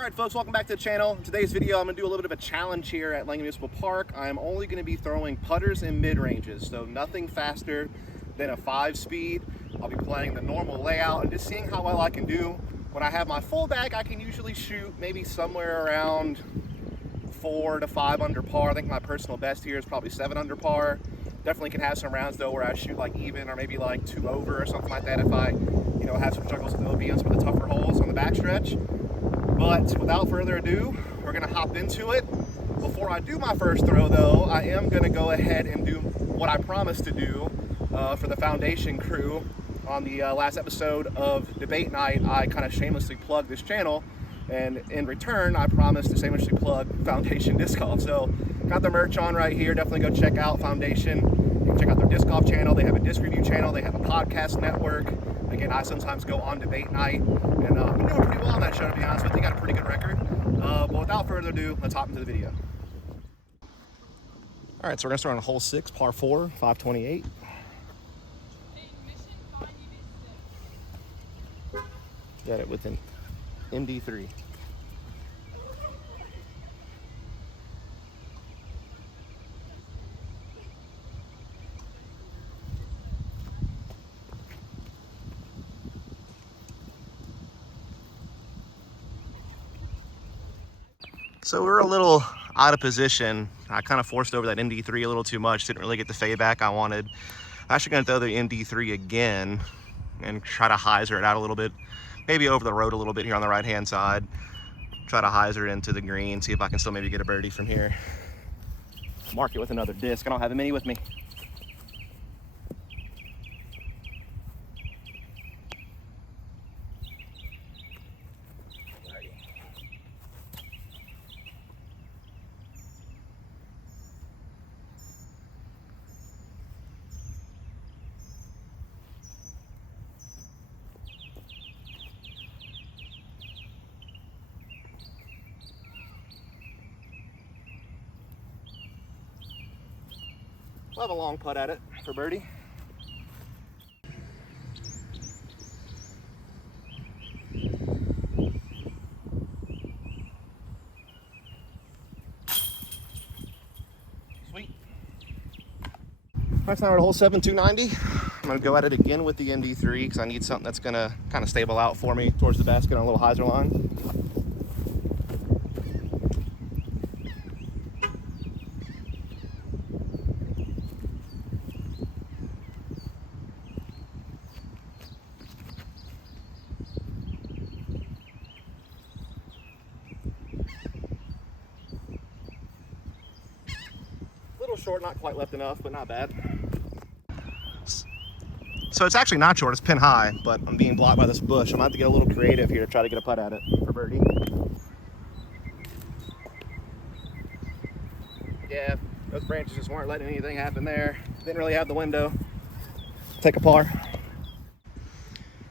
Alright folks, welcome back to the channel. In today's video I'm going to do a little bit of a challenge here at Langan Municipal Park. I am only going to be throwing putters in mid-ranges, so nothing faster than a 5-speed. I'll be playing the normal layout and just seeing how well I can do. When I have my full bag, I can usually shoot maybe somewhere around 4 to 5 under par. I think my personal best here is probably 7 under par. Definitely can have some rounds though where I shoot like even or maybe like 2 over or something like that if I have some struggles with OB on some of the tougher holes on the backstretch. But without further ado, we're gonna hop into it. Before I do my first throw though, I am gonna go ahead and do what I promised to do for the foundation crew. On the last episode of Debate Night, I kind of shamelessly plugged this channel, and in return, I promised to shamelessly plug Foundation Disc Golf. So, got the merch on right here. Definitely go check out Foundation. You can check out their disc golf channel. They have a disc review channel. They have a podcast network. Again, I sometimes go on Debate Night, and I'm doing pretty well on that show, to be honest with you. Got a pretty good record. But without further ado, let's hop into the video. All right, so we're gonna start on hole 6, par 4, 528. Got it with an MD3. So we're a little out of position. I kind of forced over that MD3 a little too much. Didn't really get the fade back I wanted. I'm actually gonna throw the MD3 again and try to hyzer it out a little bit. Maybe over the road a little bit here on the right-hand side. Try to hyzer it into the green, see if I can still maybe get a birdie from here. Mark it with another disc. I don't have a mini with me. We'll have a long putt at it for birdie. Sweet. Next time we're at hole 7, 290. I'm gonna go at it again with the MD3 because I need something that's gonna kind of stable out for me towards the basket on a little hyzer line. Short, not quite left enough, but not bad. So it's actually not short, it's pin high, but I'm being blocked by this bush. I'm gonna have to get a little creative here to try to get a putt at it for birdie. Yeah, those branches just weren't letting anything happen there. Didn't really have the window. Take a par.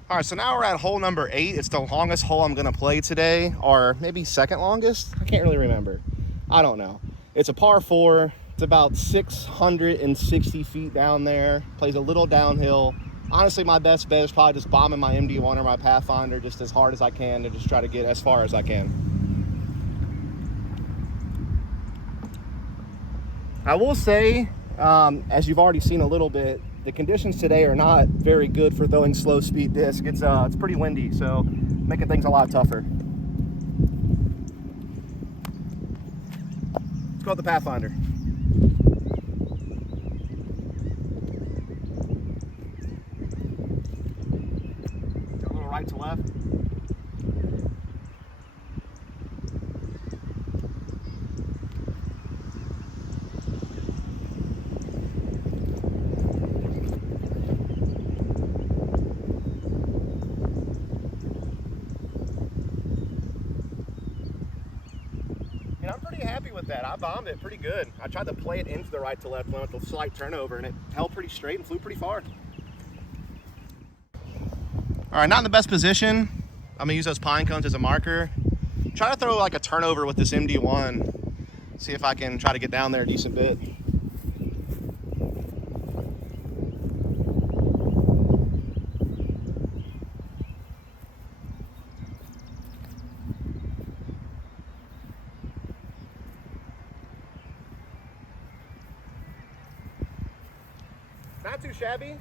All right, so now we're at hole number 8. It's the longest hole I'm gonna play today, or maybe second longest. I can't really remember. I don't know. It's a par 4. It's about 660 feet down there. Plays a little downhill. Honestly, my best bet is probably just bombing my MD1 or my Pathfinder just as hard as I can to just try to get as far as I can. I will say, as you've already seen a little bit, the conditions today are not very good for throwing slow speed disc. It's pretty windy, so making things a lot tougher. Let's go with the Pathfinder. Right to left. And I'm pretty happy with that. I bombed it pretty good. I tried to play it into the right to left one with a slight turnover, and it held pretty straight and flew pretty far. All right, not in the best position. I'm gonna use those pine cones as a marker. Try to throw like a turnover with this MD1. See if I can try to get down there a decent bit. not too shabby.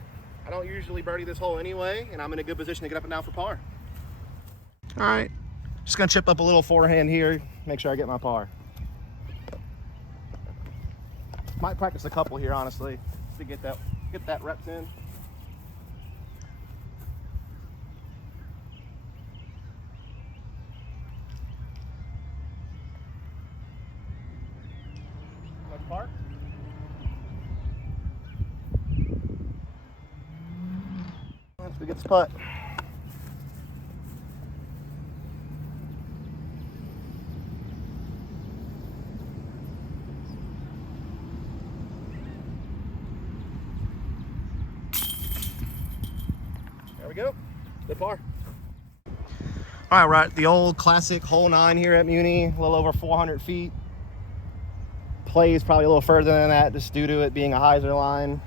I don't usually birdie this hole anyway, and I'm in a good position to get up and down for par. All right, just gonna chip up a little forehand here, make sure I get my par. Might practice a couple here, honestly, to get that reps in. Park. Once we get this putt. There we go. Good par. All right, we're at the old classic hole 9 here at Muni, a little over 400 feet. Plays probably a little further than that just due to it being a hyzer line.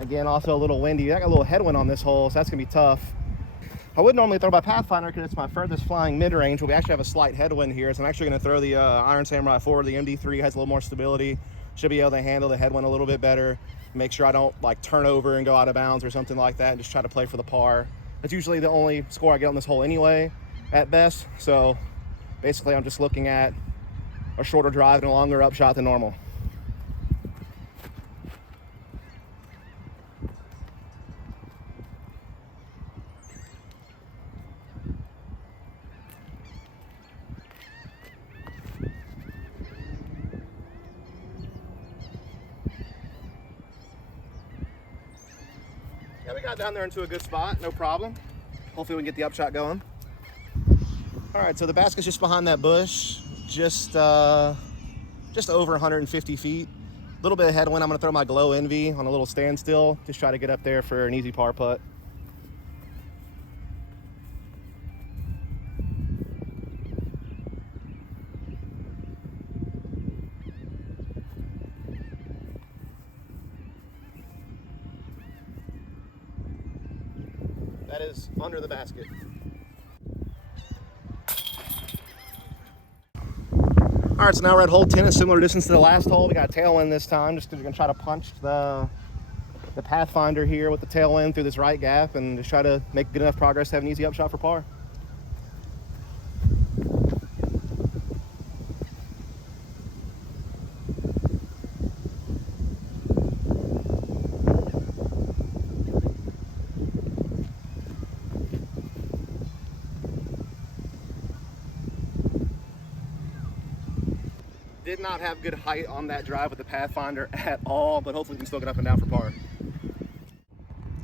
Again, also a little windy. I got a little headwind on this hole, so that's gonna be tough. I would normally throw my Pathfinder because it's my furthest flying mid-range, but we actually have a slight headwind here, so I'm actually gonna throw the Iron Samurai 4. The MD3 has a little more stability. Should be able to handle the headwind a little bit better. Make sure I don't like turn over and go out of bounds or something like that, and just try to play for the par. That's usually the only score I get on this hole anyway, at best. So basically I'm just looking at a shorter drive and a longer upshot than normal. Yeah, we got down there into a good spot, no problem. Hopefully we can get the upshot going. All right, so the basket's just behind that bush, just over 150 feet. A little bit of headwind. I'm gonna throw my Glow Envy on a little standstill, just try to get up there for an easy par putt. That is under the basket. All right, so now we're at hole 10, a similar distance to the last hole. We got a tailwind this time, just because we're gonna try to punch the Pathfinder here with the tailwind through this right gap and just try to make good enough progress to have an easy upshot for par. Did not have good height on that drive with the Pathfinder at all, but hopefully we can still get up and down for par.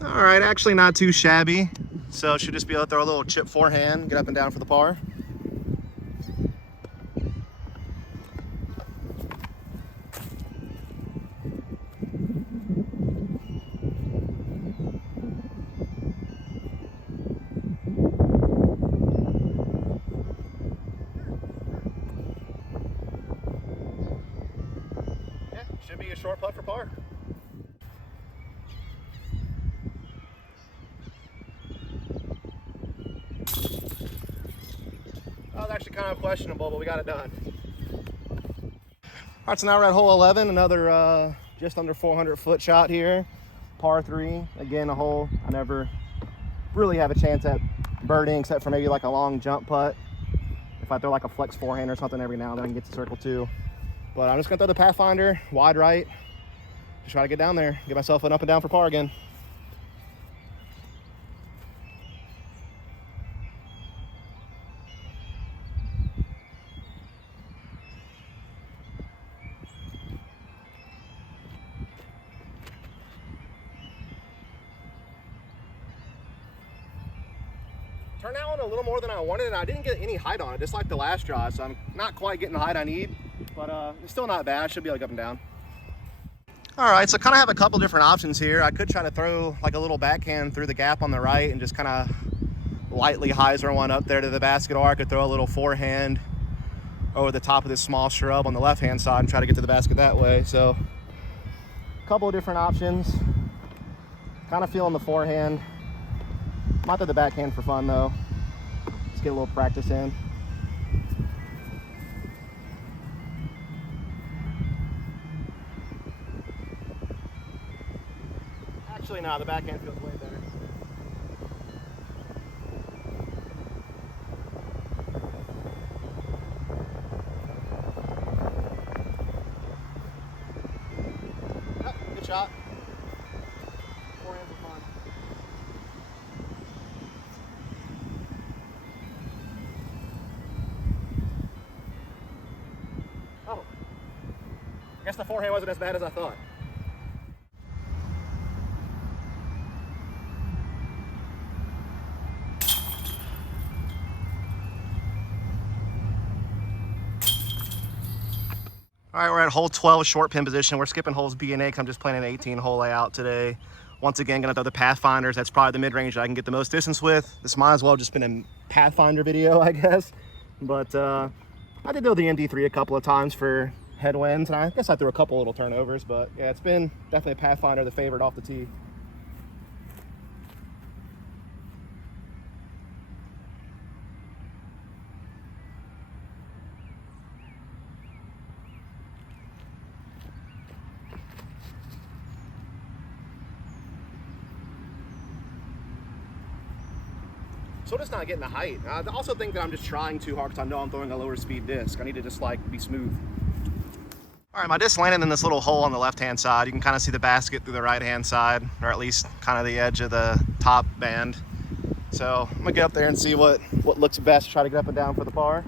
All right, actually not too shabby. So should just be able to throw a little chip forehand, get up and down for the par. Should be a short putt for par. That was actually kind of questionable, but we got it done. All right, so now we're at hole 11, another just under 400 foot shot here. Par 3, again, a hole I never really have a chance at birding except for maybe like a long jump putt. If I throw like a flex forehand or something every now and then I can get to circle 2. But I'm just gonna throw the Pathfinder wide right. Just try to get down there, get myself an up and down for par again. Turned out a little more than I wanted, and I didn't get any height on it, just like the last drive, so I'm not quite getting the height I need, but it's still not bad. Should be like up and down. All right, so kind of have a couple different options here. I could try to throw like a little backhand through the gap on the right and just kind of lightly hyzer one up there to the basket, or I could throw a little forehand over the top of this small shrub on the left-hand side and try to get to the basket that way. So a couple of different options. Kind of feeling the forehand. Might throw the backhand for fun though. Let's get a little practice in. Actually, no, the backhand feels way better. Oh, good shot. Forehands are fun. Oh. I guess the forehand wasn't as bad as I thought. All right, we're at hole 12, short pin position. We're skipping holes B and A because I'm just playing an 18-hole layout today. Once again, gonna throw the Pathfinders. That's probably the mid-range I can get the most distance with. This might as well have just been a Pathfinder video, I guess. But I did throw the ND3 a couple of times for headwinds, and I guess I threw a couple little turnovers. But yeah, it's been definitely a Pathfinder, the favorite off the tee. So just not getting the height. I also think that I'm just trying too hard because I know I'm throwing a lower speed disc. I need to just like be smooth. All right, my disc landed in this little hole on the left-hand side. You can kind of see the basket through the right-hand side, or at least kind of the edge of the top band. So I'm gonna get up there and see what looks best, try to get up and down for the par.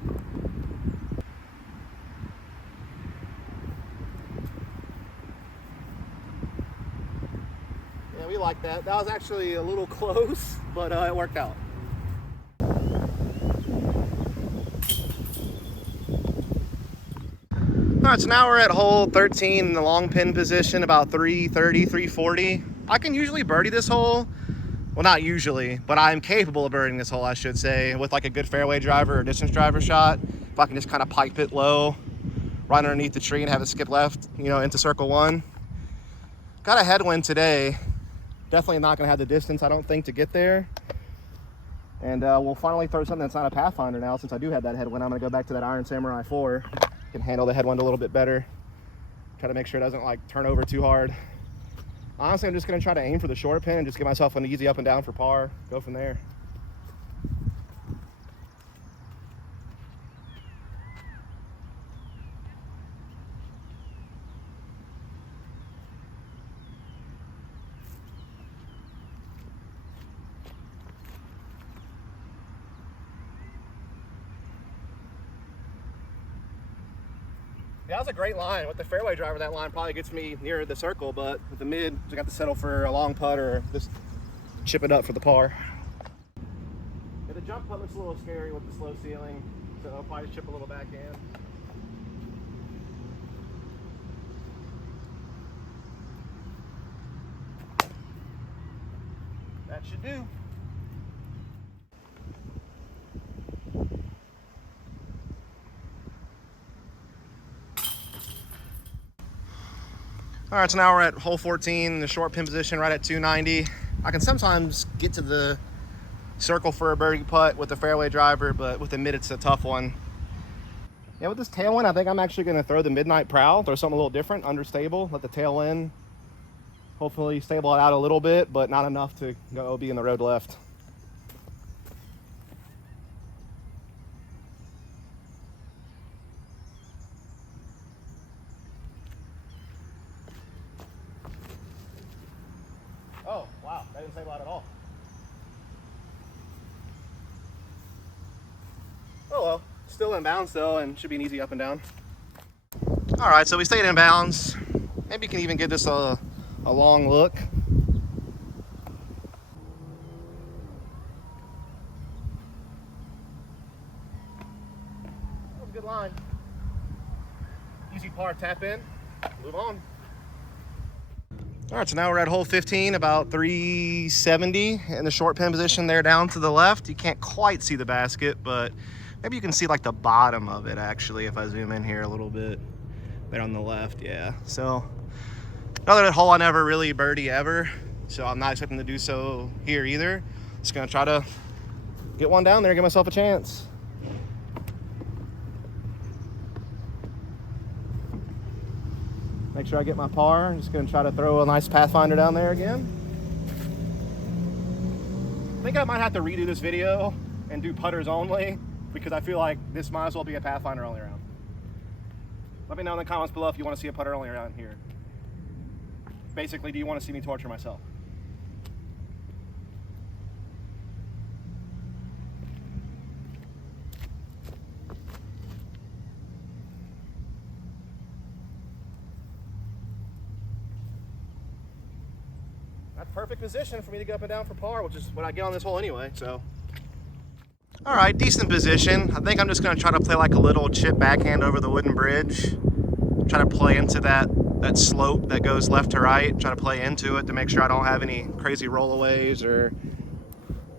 Yeah, we like that. That was actually a little close, but it worked out. All right, so now we're at hole 13 in the long pin position, about 330, 340. I can usually birdie this hole. Well, not usually, but I'm capable of birdieing this hole, I should say, with like a good fairway driver or distance driver shot. If I can just kind of pipe it low, right underneath the tree and have it skip left, you know, into circle one. Got a headwind today. Definitely not gonna have the distance, I don't think, to get there. And we'll finally throw something that's not a Pathfinder now. Since I do have that headwind, I'm gonna go back to that Iron Samurai 4. Can handle the headwind a little bit better. Try to make sure it doesn't like turn over too hard. Honestly, I'm just gonna try to aim for the short pin and just give myself an easy up and down for par. Go from there. Yeah, that was a great line. With the fairway driver, that line probably gets me near the circle, but with the mid, I got to settle for a long putt or just chip it up for the par. Yeah, the jump putt looks a little scary with the slow ceiling, so I'll probably chip a little back in. That should do. All right, so now we're at hole 14, the short pin position right at 290. I can sometimes get to the circle for a birdie putt with the fairway driver, but with the mid, it's a tough one. Yeah, with this tailwind, I think I'm actually gonna throw the midnight prowl, throw something a little different, understable, let the tail in. Hopefully stable it out a little bit, but not enough to go OB in the road left. Oh, wow, that didn't stable out at all. Oh well, still in bounds though, and should be an easy up and down. All right, so we stayed in bounds. Maybe you can even give this a long look. That was a good line. Easy par, tap in, move on. All right, so now we're at hole 15, about 370 in the short pin position there down to the left. You can't quite see the basket, but maybe you can see like the bottom of it actually if I zoom in here a little bit. There on the left, yeah. So another hole I never really birdie ever, so I'm not expecting to do so here either. Just gonna try to get one down there, give myself a chance. Make sure I get my par. I'm just gonna try to throw a nice Pathfinder down there again. think I might have to redo this video and do putters only, because I feel like this might as well be a Pathfinder only round. Let me know in the comments below if you want to see a putter only round here. Basically, do you want to see me torture myself? That's perfect position for me to go up and down for par, which is what I get on this hole anyway, so. All right, decent position. I think I'm just gonna try to play like a little chip backhand over the wooden bridge. Try to play into that slope that goes left to right. Try to play into it to make sure I don't have any crazy rollaways or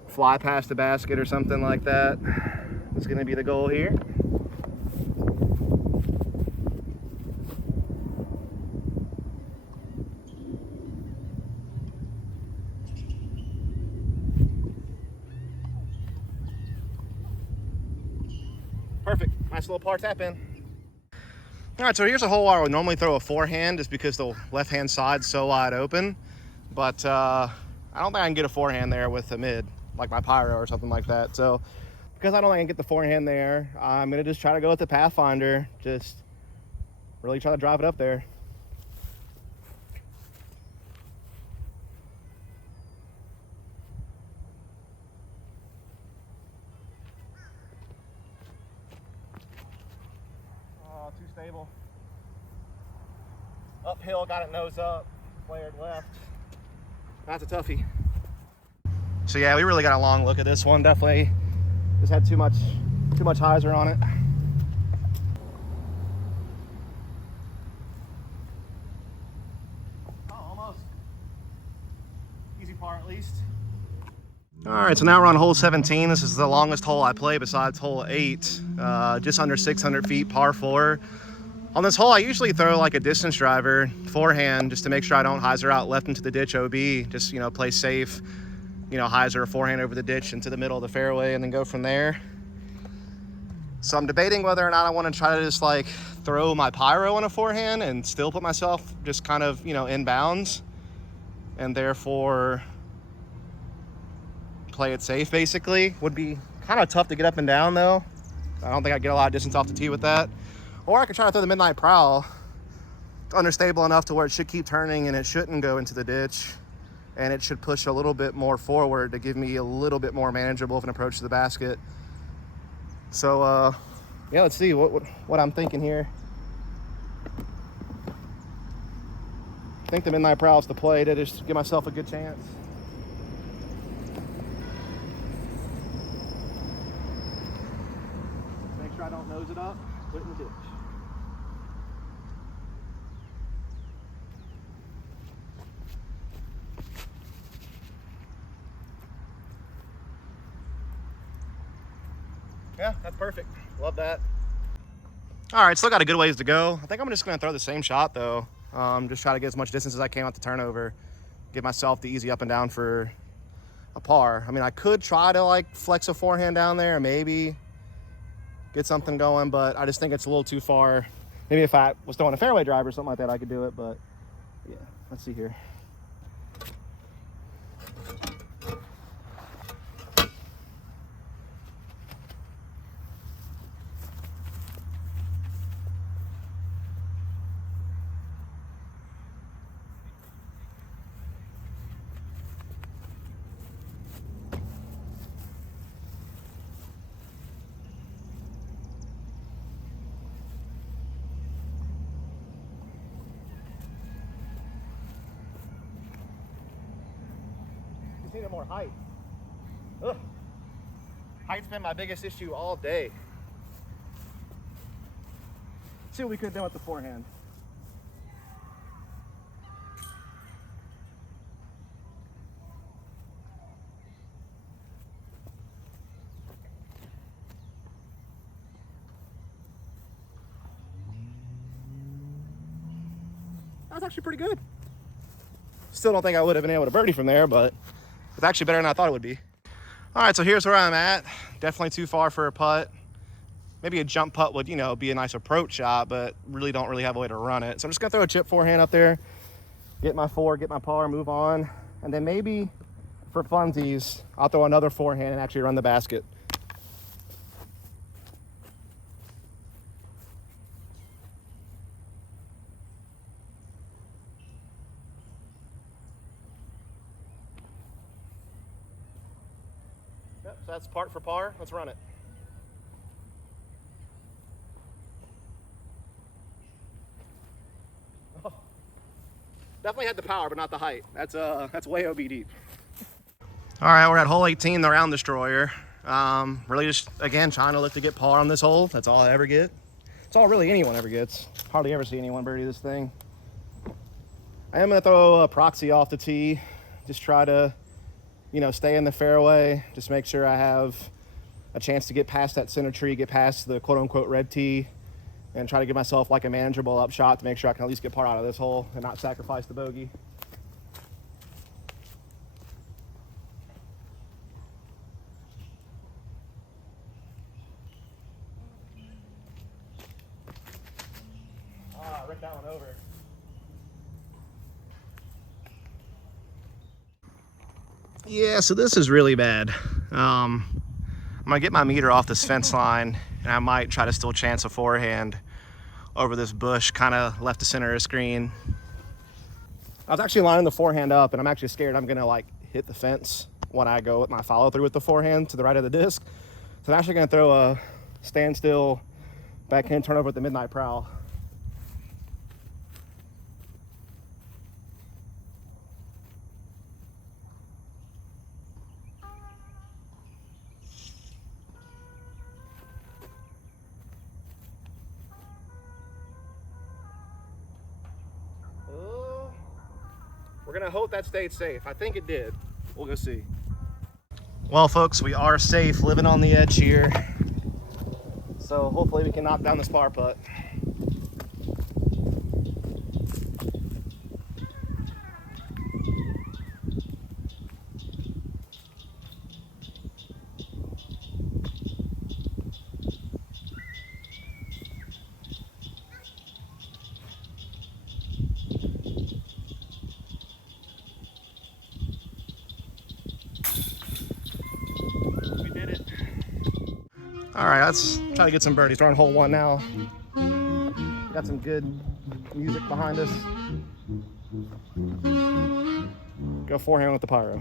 fly past the basket or something like that. That's gonna be the goal here. Perfect, nice little par tap in. All right, so here's a hole where I would normally throw a forehand just because the left-hand side's so wide open. But I don't think I can get a forehand there with a mid, like my Pyro or something like that. So because I don't think I can get the forehand there, I'm gonna just try to go with the Pathfinder. Just really try to drive it up there. Too stable. Uphill, got it nose up, flared left. That's a toughie. So yeah, we really got a long look at this one. Definitely just had too much hyzer on it. Oh, almost. Easy par at least. All right, so now we're on hole 17. This is the longest hole I play besides hole 8. Just under 600 feet, par 4. On this hole, I usually throw like a distance driver, forehand, just to make sure I don't hyzer out left into the ditch OB. Just, you know, play safe, you know, hyzer a forehand over the ditch into the middle of the fairway and then go from there. So I'm debating whether or not I want to try to just like throw my Pyro on a forehand and still put myself just kind of, you know, in bounds, and therefore play it safe. Basically would be kind of tough to get up and down though. I don't think I get a lot of distance off the tee with that. Or I could try to throw the Midnight Prowl. It's understable enough to where it should keep turning and it shouldn't go into the ditch, and it should push a little bit more forward to give me a little bit more manageable of an approach to the basket. So yeah, let's see what I'm thinking here. I think the Midnight Prowl is the play to just give myself a good chance. Make sure I don't nose it up, put it in the ditch. Yeah, that's perfect. Love that. All right, still got a good ways to go. I think I'm just gonna throw the same shot though. Just try to get as much distance as I can out the turnover. Give myself the easy up and down for a par. I mean, I could try to like flex a forehand down there and maybe get something going, but I just think it's a little too far. Maybe if I was throwing a fairway driver or something like that, I could do it, but yeah, let's see here. Just needed more height. Ugh. Height's been my biggest issue all day. See what we could do with the forehand. That was actually pretty good. Still don't think I would have been able to birdie from there, but it's actually better than I thought it would be. All right, so here's where I'm at. Definitely too far for a putt. Maybe a jump putt would, you know, be a nice approach shot, but don't really have a way to run it. So I'm just gonna throw a chip forehand up there, get my 4, get my par, move on, and then maybe for funsies, I'll throw another forehand and actually run the basket. Yep, so that's part for par. Let's run it. Oh. Definitely had the power, but not the height. That's way OB deep. All right, we're at hole 18, the round destroyer. Really just, again, trying to look to get par on this hole. That's all I ever get. It's all really anyone ever gets. Hardly ever see anyone birdie this thing. I am gonna throw a proxy off the tee. Just try to, you know, stay in the fairway. Just make sure I have a chance to get past that center tree, get past the quote unquote red tee, and try to give myself like a manageable up shot to make sure I can at least get par out of this hole and not sacrifice the bogey. Ripped that one over. Yeah, so this is really bad. I'm gonna get my meter off this fence line, and I might try to still chance a forehand over this bush, kind of left to center of the screen. I was actually lining the forehand up, and I'm actually scared I'm gonna like hit the fence when I go with my follow through with the forehand to the right of the disc. So I'm actually gonna throw a standstill backhand turnover at the midnight prowl. We're gonna hope that stayed safe. I think it did. We'll go see. Well, folks, we are safe, living on the edge here. So hopefully we can knock down this par putt. All right, let's try to get some birdies. We're on hole 1 now. Got some good music behind us. Go forehand with the pyro.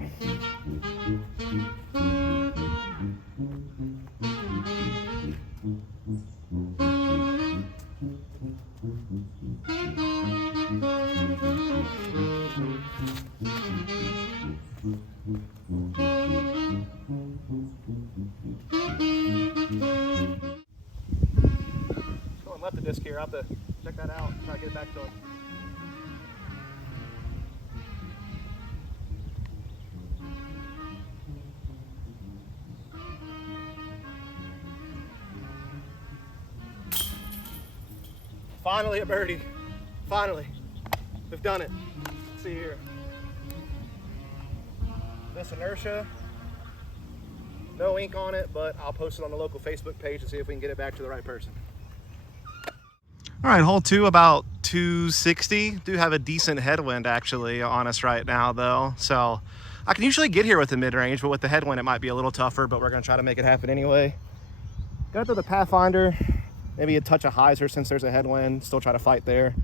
Going left the disc here. I'll have to check that out. Try to get it back to him. Finally a birdie. Finally. We've done it. Let's see here. This inertia. No ink on it, but I'll post it on the local Facebook page and see if we can get it back to the right person. All right, hole 2, about 260. Do have a decent headwind actually on us right now though. So I can usually get here with the mid-range, but with the headwind it might be a little tougher, but we're gonna try to make it happen anyway. Got to the Pathfinder, maybe a touch of hyzer since there's a headwind, still try to fight there.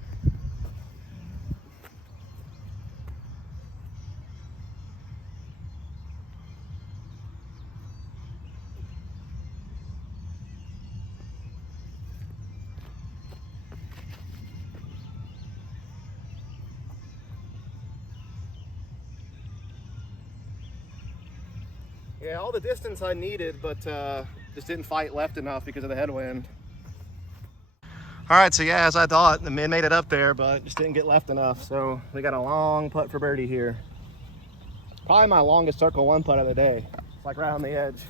Yeah, all the distance I needed, but just didn't fight left enough because of the headwind. All right, so yeah, as I thought, the mid made it up there, but just didn't get left enough. So we got a long putt for birdie here. Probably my longest circle 1 putt of the day. It's like right on the edge.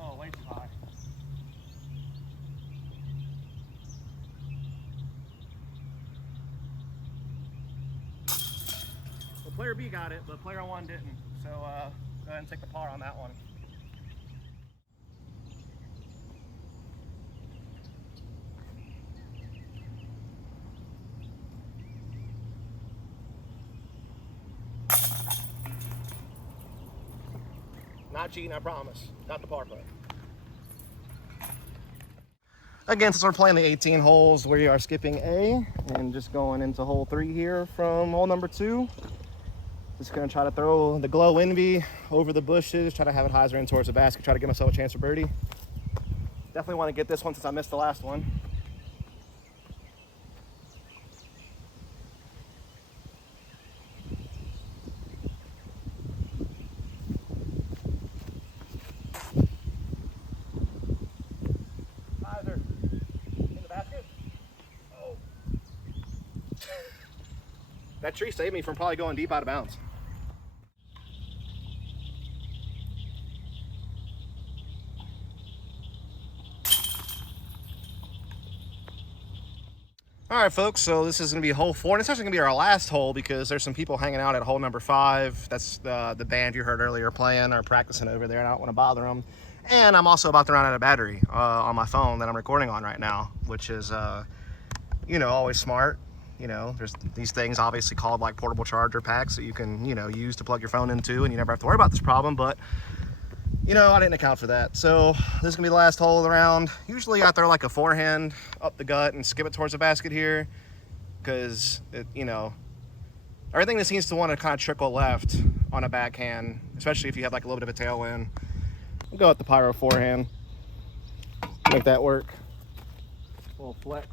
Oh, way too high. Player B got it, but player 1 didn't. So go ahead and take the par on that one. Not cheating, I promise. Not the par putt. Again, since we're playing the 18 holes, we are skipping A and just going into hole 3 here from hole number 2. Just gonna try to throw the glow envy over the bushes, try to have it hyzer in towards the basket, try to give myself a chance for birdie. Definitely want to get this one since I missed the last one. That tree saved me from probably going deep out of bounds. All right, folks, so this is going to be hole 4, and it's actually going to be our last hole because there's some people hanging out at hole number 5. That's the band you heard earlier playing or practicing over there, and I don't want to bother them. And I'm also about to run out of battery on my phone that I'm recording on right now, which is, you know, always smart. You know, there's these things obviously called like portable charger packs that you can, you know, use to plug your phone into, and you never have to worry about this problem. But, you know, I didn't account for that. So this is gonna be the last hole of the round. Usually I throw like a forehand up the gut and skip it towards the basket here, because it, you know, everything that seems to want to kind of trickle left on a backhand, especially if you have like a little bit of a tailwind. We'll go with the pyro forehand, make that work. A little flex.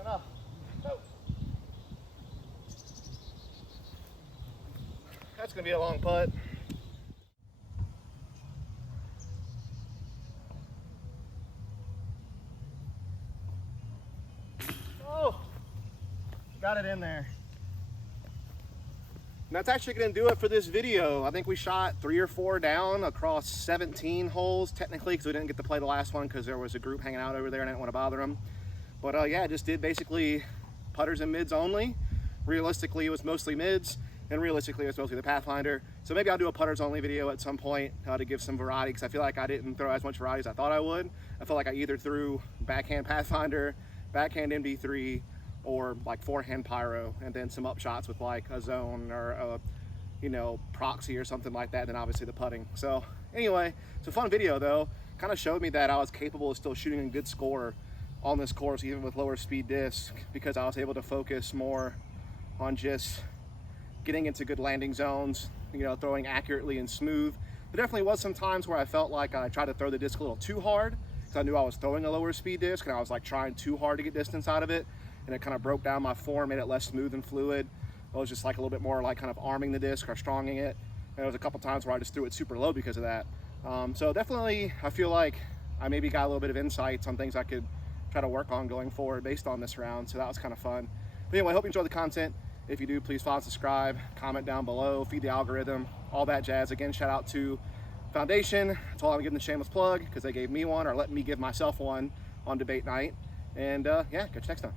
Enough. No. That's gonna be a long putt. Oh, got it in there. And that's actually gonna do it for this video. I think we shot 3 or 4 down across 17 holes technically, because we didn't get to play the last one because there was a group hanging out over there and I didn't want to bother them. But yeah, just did basically putters and mids only. Realistically, it was mostly mids, and realistically, it was mostly the Pathfinder. So maybe I'll do a putters only video at some point to give some variety, because I feel like I didn't throw as much variety as I thought I would. I feel like I either threw backhand Pathfinder, backhand MD3, or like forehand Pyro, and then some upshots with like a zone or a, you know, proxy or something like that, and then obviously the putting. So anyway, it's a fun video though. Kind of showed me that I was capable of still shooting a good score on this course, even with lower speed disc, because I was able to focus more on just getting into good landing zones, you know, throwing accurately and smooth. There definitely was some times where I felt like I tried to throw the disc a little too hard, because I knew I was throwing a lower speed disc and I was like trying too hard to get distance out of it, and it kind of broke down my form, made it less smooth and fluid. It was just like a little bit more like kind of arming the disc or stronging it. And there was a couple times where I just threw it super low because of that. So definitely I feel like I maybe got a little bit of insights on things I could try to work on going forward based on this round. So that was kind of fun. But anyway, I hope you enjoyed the content. If you do, please follow and subscribe, comment down below, feed the algorithm, all that jazz. Again, shout out to Foundation. That's all I'm giving the shameless plug, because they gave me one, or let me give myself one on debate night. And yeah, catch you next time.